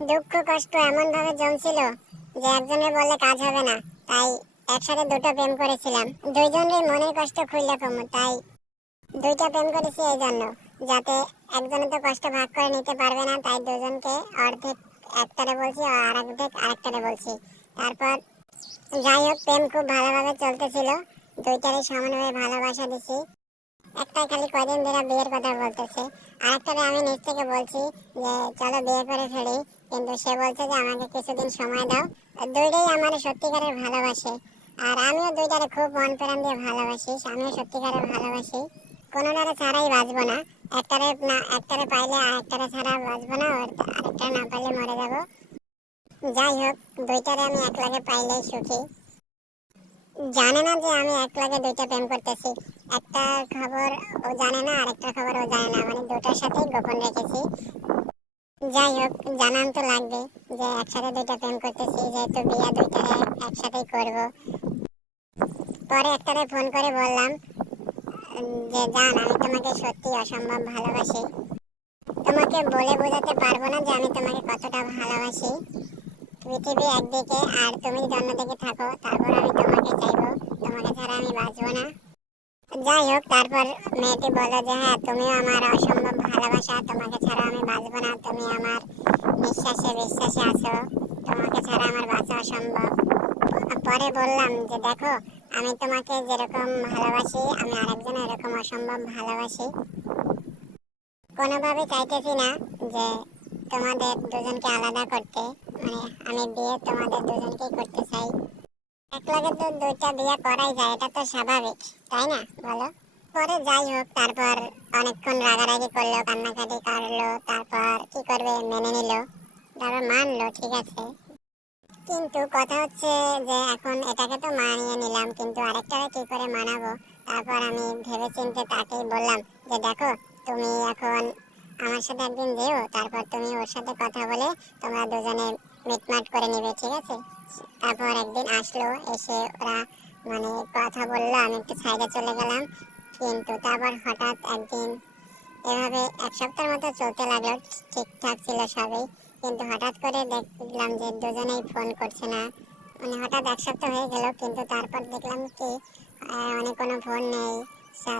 দুঃখ কষ্ট এমন ভাবে জমছিল যে একজনের বললে কাজ হবে না, তাই একসাথে দুটো প্রেম করেছিলাম। দুইজনের মনের কষ্ট খুললে কমু, তাই দুইটা প্রেম করেছি এই জন্য, যাতে একজনে তো কষ্ট ভাগ করে নিতে পারবে না, তাই দুজনকে অর্ধেক একটারে বলছি আর অর্ধেক আরেকটারে বলছি। তারপর যাই হোক, প্রেম খুব ভালোভাবে চলতেছিল, দুইটারই সমানভাবে ভালোবাসা দিছি। একটাই খালি কয়দিন ধরে বিয়ের কথা বলতেছে, আরেকটারে আমি নিজ থেকে বলছি যে চলো বিয়ে করে ফেলি, কিন্তু সে বলছে যে আমাকে কিছুদিন সময় দাও। দুইটাই আমার সত্যিকারের ভালোবাসে, আর আমিও দুইটারে খুব মন প্রাণ দিয়ে ভালোবাসি, আমিও সত্যিকারের ভালোবাসি। কোনোটারে ছাড়াই বাঁচবো না, একটারে পাইলে আরেকটারে ছাড়া বাঁচবো না, আরেকটা না পাইলে মরে যাবো। যাই হোক, দুইটারে আমি এক লাগে পাইলেই সুখী। জানে না যে আমি এক লাগে দুইটা প্রেম করতেছি, একটা খবর ও জানে না, আরেকটা খবর ও জানে না, মানে দুটার সাথেই গোপন রেখেছি। যাই হোক, জানান তো লাগবে যে একসাথে দুইটা প্রেম করতেছি, যেহেতু বিয়া দুইটারে একসাথেই করব। পরে একটারে ফোন করে বললাম যে জান, আমি তোমাকে সত্যি অসম্ভব ভালোবাসি, তোমাকে বলে বোঝাতে পারবো না যে আমি তোমাকে কতটা ভালোবাসি। পৃথিবী একদিকে আর তুমি যদি অন্যদিকে থাকো, তারপর আমি তোমাকে চাইবো, তোমাকে ছাড়া আমি বাঁচবো না। যাই হোক, তারপর মেয়েটি বলল যে হ্যাঁ, তুমিও আমার অসম্ভব ভালোবাসা, তোমাকে ছাড়া আমি বাঁচবো না, তুমি আমার নিঃশ্বাসে বিশ্বাসে আছো, তোমাকে ছাড়া আমার বাঁচা অসম্ভব। পরে বললাম যে দেখো, আমি তোমাকে যেরকম ভালোবাসি, আমি আরেকজনের এরকম অসম্ভব ভালোবাসি। কোনোভাবে চাইতেছি না যে তোমাদের দুজনকে আলাদা করতে, মানে আমি বিয়ে তোমাদের দুজনকেই করতে চাই। একলাগে তো দুইটা বিয়ে করাই যায়, এটা তো স্বাভাবিক, তাই না বলো? পরে যাই হোক, তারপর অনেকক্ষণ রাগারাগি করলো, কান্নাকাটি করলো, তারপর কি করবে, মেনে নিল, তারপর মানলো, ঠিক আছে। কিন্তু কথা হচ্ছে যে এখন এটাকে তো মানিয়ে নিলাম, কিন্তু আরেকটাকে কি করে মানাবো? তারপর আমি ভেবেচিন্তে তাকেই বললাম যে দেখো, তুমি এখন আমার সাথে একদিন যেও, তারপর তুমি ওর সাথে কথা বলে তোমরা দুজনে মিটমাট করে নিবে, ঠিক আছে? তারপর একদিন আসলো, এসে ওরা মানে কথা বললো, আমি একটু সাইডে চলে গেলাম। কিন্তু তারপর হঠাৎ একদিন এভাবে এক সপ্তাহের মতো চলতে লাগলো, ঠিকঠাক ছিল সবই। কিন্তু হঠাৎ করে দেখলাম যে দুজনেই ফোন করছে না, মানে হঠাৎ এক সপ্তাহ হয়ে গেল, কিন্তু তারপর দেখলাম কি মানে কোনো ফোন নেই,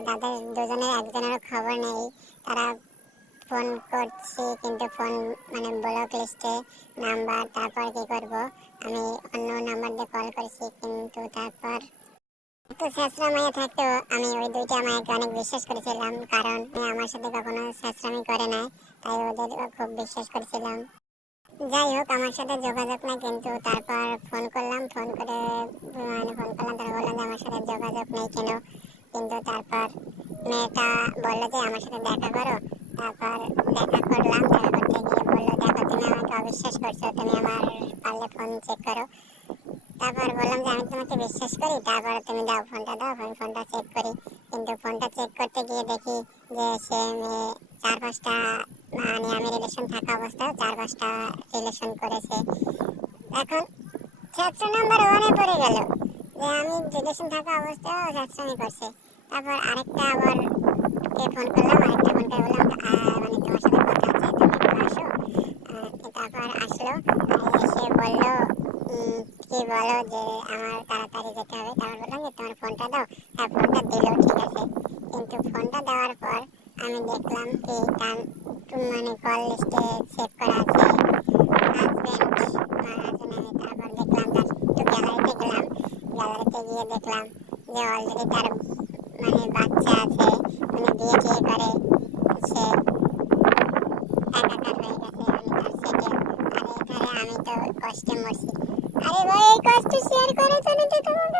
তাদের দুজনের একজনেরও খবর নেই। তারা ফোন করছি কিন্তু ফোন মানে ব্লক লিস্টে নাম্বার। তারপর কি করব, আমি অন্য নাম্বার দিয়ে কল করেছি, কিন্তু তারপর তো ছেঁচড়া মেয়ে থাকতেও আমি ওই দুইটা মায়াকে অনেক বিশ্বাস করেছিলাম, কারণ আমার সাথে কখনো ছেঁচড়ামি করে নাই, তাই ওদের খুব বিশ্বাস করেছিলাম। যাই হোক, আমার সাথে যোগাযোগ নাই, কিন্তু তারপর ফোন করলাম, ফোন করে মানে ফোন করলাম, তারা বললো যে আমার সাথে যোগাযোগ নেই কেন। কিন্তু তারপর মেয়েটা বললো যে আমার সাথে দেখা করো। তারপর দেখা করলাম, দেখা করতে গিয়ে বললো দেখো, তুমি আমাকে অবিশ্বাস করছো, তুমি আমার পারলে ফোন চেক করো। তারপর বললাম যে আমি তোমাকে বিশ্বাস করি, তারপরে তুমি দাও ফোনটা, দাও, আমি ফোনটা চেক করি। কিন্তু ফোনটা চেক করতে গিয়ে দেখি যে সে মেয়ে 4-5টা মানে আমি রিলেশন থাকা অবস্থায় 4-5টা রিলেশন করেছে। এখন ছাত্র নাম্বার ওয়ানে পড়ে গেল যে আমি রিলেশন থাকা অবস্থায় ছাত্রামি করছে। তারপর আরেকটা আবার কে ফোন করলাম, আরেকটা ফোন করে বললাম মানে তোমার সাথে কথা আছে, তুমি একটু আসো। তারপর আসলো, এসে বললো কি বলো যে আমার তাড়াতাড়ি যেতে হবে। তারপর বললাম যে তোমার ফোনটা দাও। হ্যাঁ, ফোনটা দিল, ঠিক আছে। কিন্তু ফোনটা দেওয়ার পর আমি দেখলাম কি তার মানে কল লিস্টে সেভ করা আছে হাজবেন্ড মাহাজন। তারপর দেখলাম তার একটু গ্যালারিতে গেলাম, গ্যালারিতে গিয়ে দেখলাম যে অলরেডি তার মানে বাচ্চা আছে, মানে বিয়ে টিয়ে করে সে একাকার হয়ে গেছে, মানে তার সেটেল। আর এখানে আমি তো কষ্টে মরছি। আরে ভাই, এই কষ্ট শেয়ার করার জন্য তো তোমাকে